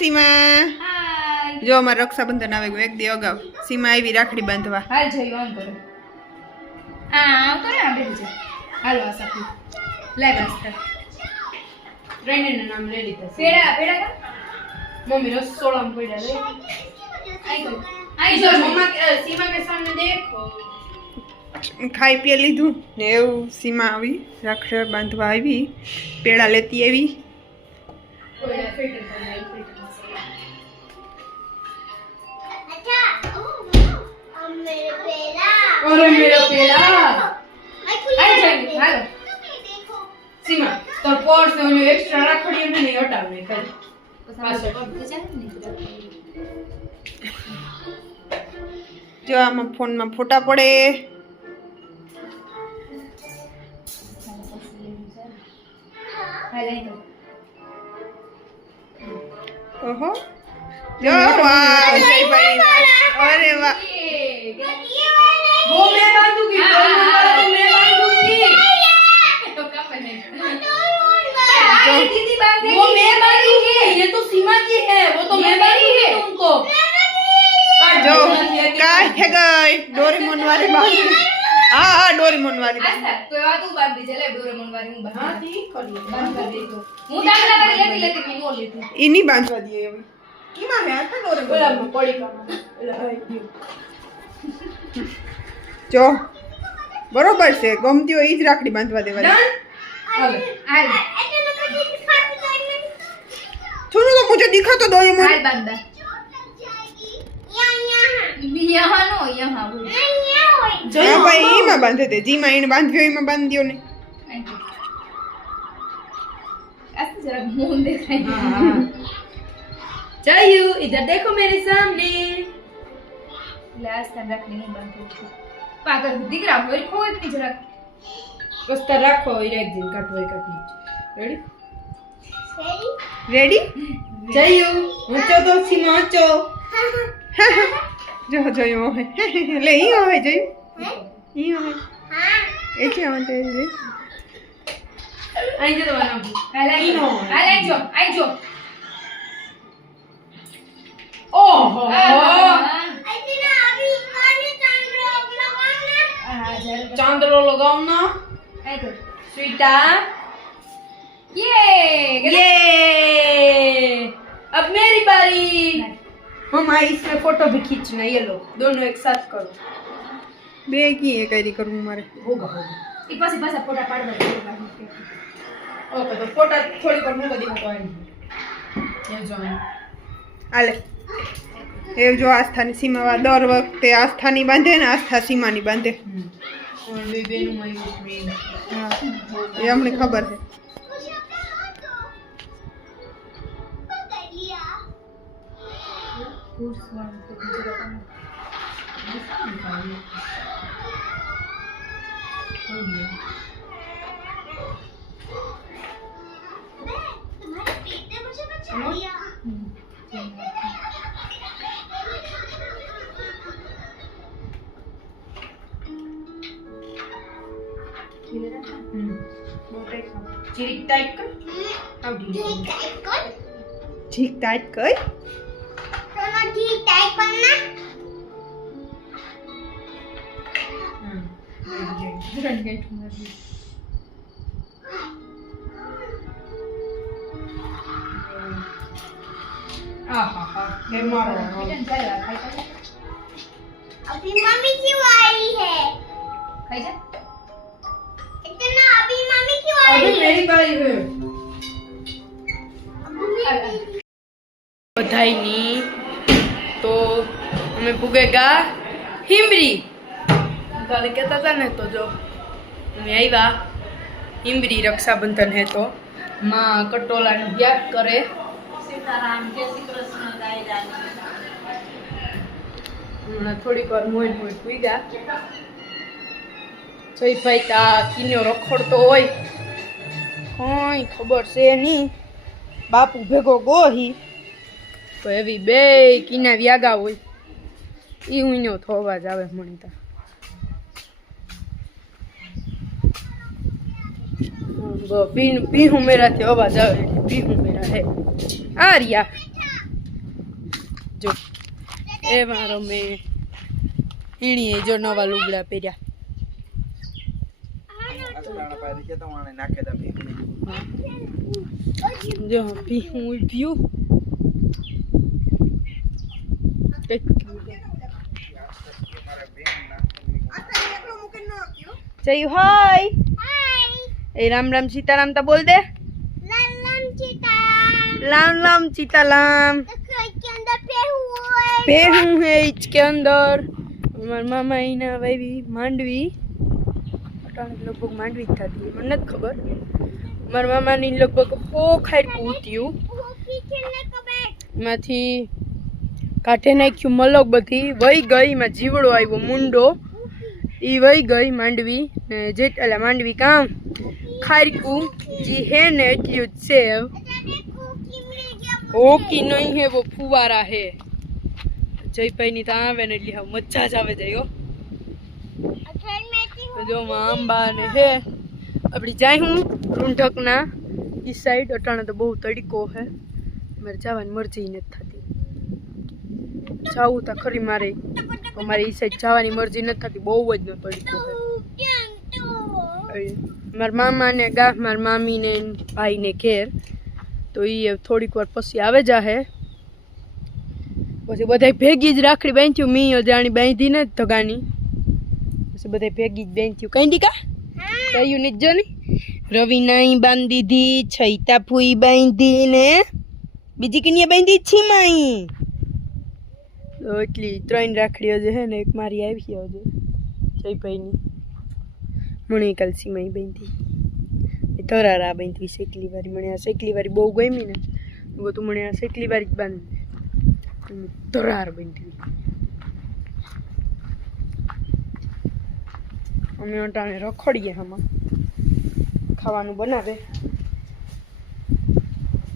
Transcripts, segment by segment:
સીમા હાય જો અમાર રક્ષાબંધન આવે ગયું એક દી અગાઉ સીમા આવી રાખડી બાંધવા હાલ જઈ ઓન કરો આવતો ને આ બેઠી છે હાલો આ સાથી લાય બસ ટ્રેનનું નામ લઈ લીધા પેડા પેડા કા મમ્મી રસોડામાં પડ્યા રે આઈ ગયો इधर मम्मा सीमा के सामने देखो ખાઈ પી લીધું ને એવું સીમા આવી રાખડી બાંધવા આવી પેડા લેતી આવી कोई फिल्टर बनाई फिल्टर अरे मेरा पेड़ा આઈ જઈ હાલો सीमा तो पर्स में जो एक्स्ट्रा रखड़ी है नहीं हटावे कल જો આમાં ફોનમાં ફોટા પડે હાલ આઈ ઓહો જો વાહ જયભાઈ અરે વાહ वो मैं बांधूंगी वो मैं बांधूंगी તો કામ નહીં જો दीदी बात वो मैं बांधूंगी ये तो सीमा की है वो तो मैं बांधूंगी तुमको જો કાય છે ગઈ ડોરેમોન વાળી બાંધી હા હા ડોરેમોન વાળી આસ્તા તો આ તું બાંધી છે લે ડોરેમોન વાળી હું हाँ બાંધી ठीक कर लिया બંધ કરી દેતો હું તાંગલા વાળી લેતી મેં નો લેતી ઈની બાંધવા દે એવી કીમાં હે આ ડોરેમોન बोला मैं पड़ी का જો બરોબર છે ગમતી હોય ઈ જ રાખડી બાંધવા દેવાની डन હાલ सुनो तो मुझे दिखा तो दो ये मुझे હાલ બાંધા यहाँ नो यहाँ वो हाँ भाई ये में बांधे थे जी में इन बांधियो में बांध दियो ने ऐसे जरा मुंह दिखाई चाहिए इधर देखो मेरे सामने लास्ट टाइम रखनी नहीं बांधती थी पागल दिख रहा है खोए अपनी जरा बस तर रखो ये एक दिन का टॉय का बीच रेडी रेडी चाहिए ऊंचो तो सीमा ऊंचो जो जो यो है ले यो है जो यो है ऐसे आते हैं आई जो बना आई जो ओहो चांदलो लगाओ ना स्वीटा ये अब मेरी बारी हमारी इसमें फोटो भी खींचना ये लो दोनों एक साथ करो बे की है करी करूं मारे होगा एक पास फोटा पाड़ दो ओके तो फोटो थोड़ी पर मुंह दिखा तो ये जो आले એ જો આસ્થાની સીમા દર વખતે આસ્થાની બાંધે ને આસ્થા સીમાની બાંધે और बेबेनु माय फ्रेंड હા એ અમને ખબર છે चिरिक टाइप का हाउ डू यू ઠીક ટાઈટ કઈ आहा ये मारो अभी मम्मी क्यों आई है खाई जा इतना अभी मम्मी क्यों आई अभी है मेरी बारी है बधाई तो हमें पुगेगा हिमरी काले कहता था ना तो जो हमें आई बा हिमरी रक्षाबंधन है तो माँ कटोला ने याद करे सीताराम जय श्री कृष्ण गाय रानी थोड़ी बार मोय मोय हुई गा जय भाई ता किन्यो रखड़तो होय कोई खबर से नहीं बापू भेगो गोही तो एवी बे किना व्यागा होय ई उइनो थोवा जावे मणिता पीहू मेरा थे अवाज आवे पीहू मेरा है आ रिया જો એમાં રમે. ઈણીએ જો નવા લુગડા પહેર્યા. જો ભીહું ઉભ્યું. જય હાય. એ રામ રામ સીતારામ તા બોલ દે. लाल लाल सीताराम राम राम सीताराम. रसोई के अंदर पे हुए पेहू है इसके अंदर. हमारे मामा इना भाई मांडवी अटाणे लगभग मांडवी જ થતી મને નથી ખબર. મારા મામાની લગભગ હો ખાઈ કૂત્યું वो पीछे ने कबे એમાંથી કાઢે નાખ્યું મલક બધી વહી ગઈ. એમાં જીવડો આવ્યો મુંડો એ વહી ગઈ માંડવી ને જે એટલે માંડવી કામ ખારકું જી હે ને એટલું જ છે. की मिल गया હોકી નહીં હે વો ફુવારા હે. જયભાઈ ની ત્યાં આવે ને એટલે હા મજા જ આવે જાય. ट्रेन में थी તો જો આંબા ને હે આપડી જાય હું રૂંઢકના ઈ સાઈડ. અટાણે તો બહુ તડકો હે. મારે જવાની મરજી નથી થતી. જાવું તો ખરી મારે અમારે ઈ સાઈડ જવાની મરજી નથી થતી. બહુ જ નો તડકો હે. મારા મામા ને ગા મારા મામી ને ભાઈ ને ઘેર તો એ થોડીક વાર પછી આવે જાહે. પછી બધા ભેગી જ રાખડી બાંધ્યું. મી જાણી બાંધી ને ધગાની પછી બધા ભેગી જ બાંધ્યું. કઈ દીકા કયું નહીં જો ને રવિ નાઈ બાંધી દીધી. છૈતા ફૂઈ બાંધી ને બીજી કન્યા બાંધી છી માઈ. તો એટલી 3 રાખડીઓ જે હે ને એક મારી આવી હજુ જયભાઈની. મને કલસી માં બાંધી ધરારા બાંધવી શેકલી વાળી. મને આ શેકલી વાળી બહુ ગમી ને બધું મને આ શેકલી વાળી જ બાંધી ધરાર બાંધવી. અમે અટાણે રખડીએ આમાં ખાવાનું બનાવે.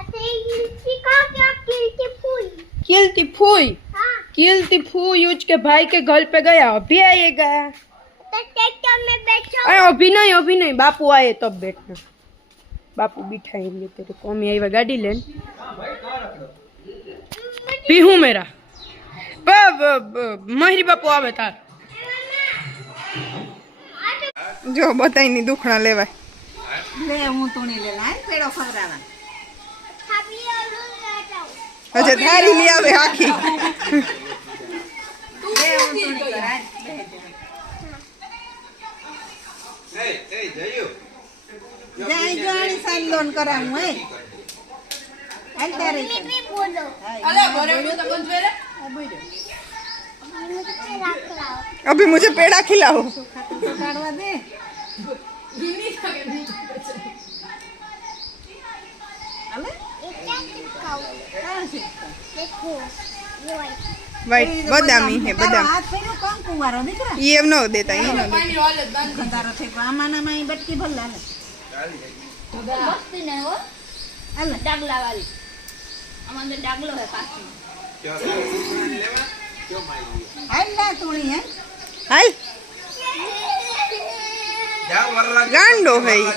अच्छा ये का क्या किलती फूल किलती फूई हाँ किलती फूई उसके भाई के घर पे गया. अभी आएगा. तो ट्रैक्टर में बैठो अरे अभी नहीं बापू आए तब बैठना. बापू बिठाएंगे तेरे को. हम आई गाड़ी लेन पीहू मेरा माहिरी बापू आवे तार. જો બતાઈની દુખણા લેવાય. अभी और लाता हूँ હજે ધારી લઈ આવે આખી. मम्मी भी बोलो मुझे रख लाओ अभी मुझे पेड़ा खिलाओ. ये क्या चिपकाओ देखो ये वाली वाइट बादामी है बादाम. ये अब न देता ये न देता. મસ્તી ને હો ડાગલા વાળી અમાર તો ડાગલો હે પાછો. हाल गांडो है ये.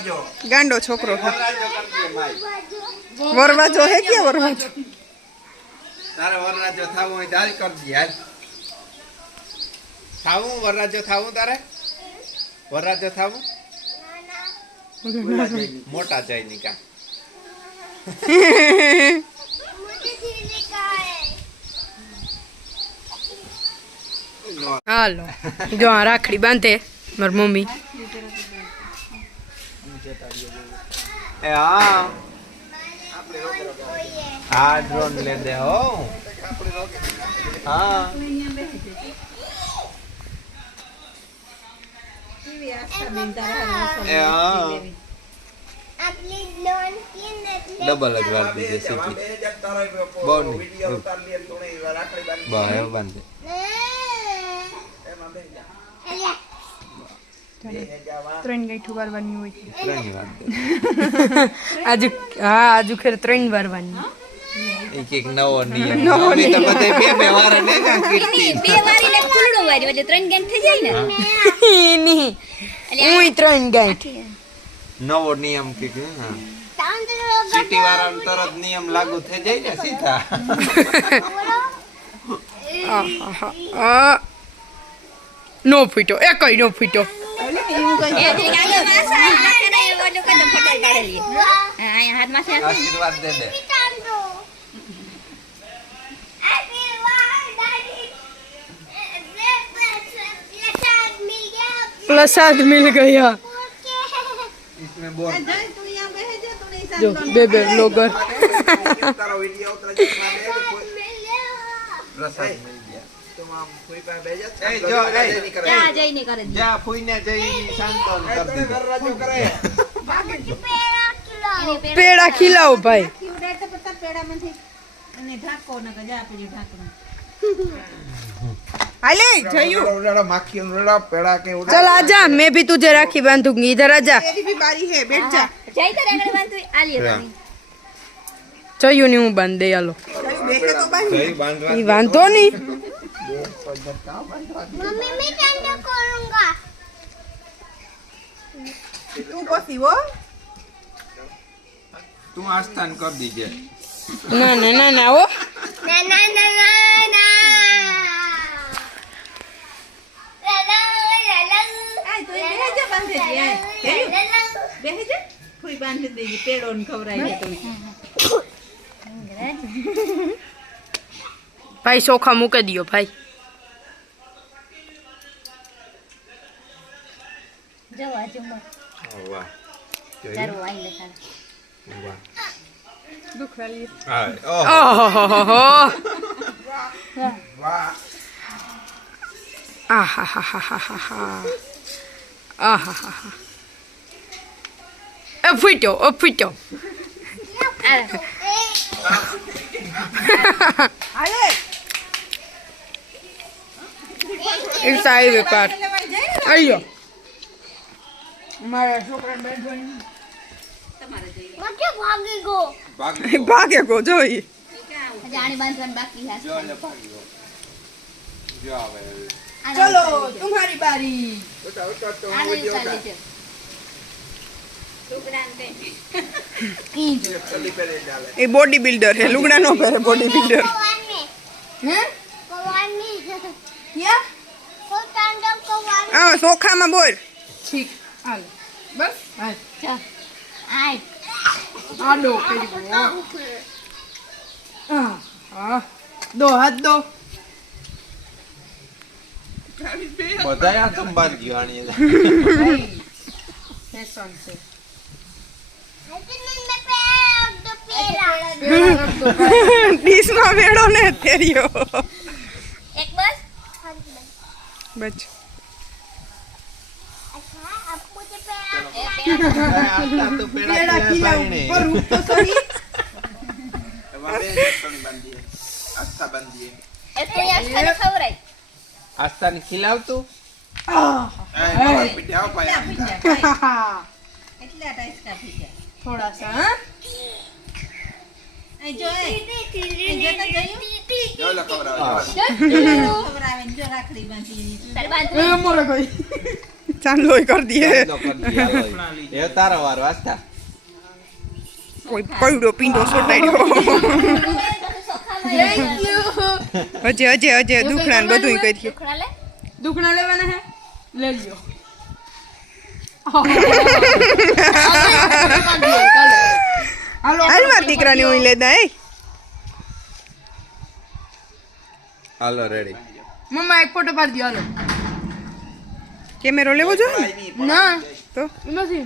गांडो छोकरो है. वरवाजो है क्या वरवाजो. તારે વરરાજો થાવું હોય તારી કરજી હાલ થાવું વરરાજો થાવું તારે વરરાજો થાવું મોટા જઈ કા मुझे जीने का है હાલો જો આ રાખડી બાંધે મારી મમ્મી. એ હા આ ડ્રોન લે દે હો હા એ હા अपनी लोन की ડબલ જ વાર દીધે સીધી બહુ નહીં બહુ એવું બાંધે ત્રણ ગાંઠું વારવાની હોય. ત્રણ વાર દે આજુ હા આજુ ખેર 3 વારવાની. એક એક નવો નિયમ અમે તો બધે બે વાર ને કાં કીર્તિ બે વારી ને ફૂલડો વાર્યો એટલે 3 ગેમ થઈ જાય ને. નહીં હું 3 ગાંઠ. નવો નિયમ કે હા સિટી વાળાને તરત નિયમ લાગુ થઈ જાય ને સીધા આહાહા. નો ફૂટ્યો એકય નો ફૂટ્યો આશીર્વાદ દે દે प्रसाद मिल गया इसमें बोल जो बेबे लोगर तारा वीडियो उतरा जो प्रसाद मिल गया तुम आम कोई पे भेजा ए जो जा फुई ने जई शांतन कर दी पेड़ा खिलाओ भाई હાલે જયું उड़ा माखी उड़ा पेड़ा के उड़ा चल आजा मैं भी तुझे राखी बांधूंगी इधर आजा તેરી ભી બારી હે બેઠ જા चयू नहीं हूँ बांध दे आलो જયું બેઠે તો બારી सही बांधवा ये बांधो नहीं मम्मी मैं ठंडा करूंगा તું પછી હો तू आस्थान कर दीजिए ना ना ना ना वो ना ना ना ना ना भाई सोखा मुके दियो भाई वाह દુખ વાલી ओहो वाह आहाहाहाहा आहाहा फूटो હાલે इस साइड वेपार आइयो મારા છોકરાને બેઠ જોઈને मत भागी गो ભાગે કો જોઈ जो ले भागी हो जो आवे ચલો તમારી બારી उठा उठा तो वीडियो उठा चली पे डाले એ બોડી બિલ્ડર હે લુગડા નો પહેરે બોડી બિલ્ડર कवान में ક્યાં को ठंडा कवान આ સોખામાં બોલ ठीक हाल बस आई आडो करी दो हाथ दो बताया तुम बांध दियो आनी फैशन से मैं पैर दो पेड़ा ડીશમાં વેડો ને તેરીઓ एक बस બચ अच्छा अब मुझे पैर आता तो पेड़ा खिला नहीं પર રૂપ તો સહી बाबे जटनी बांधिए आस्था बांधिए एक तो यार खाना खाओ रे आस्था ने खिलाव तू ए बाबा पिटाओ पाया थोड़ा सा हाँ? जो ला खबरा मोरा कोई ચાંદલો કર દીએ ये तारा वार वास्ता કોઈ પૈડો પીંડો સોટાડ્યો હજે હજે હજે દુખણા ને બધું કરીએ खड़ा ले दुखना लेवाना है ले लियो हेलो હાલ માર દીકરાને હું લેતા હે હાલો રેડી मम्मा एक फोटो पाड़ दियो हेलो કેમેરો લેવો જોઈએ ना તો નથી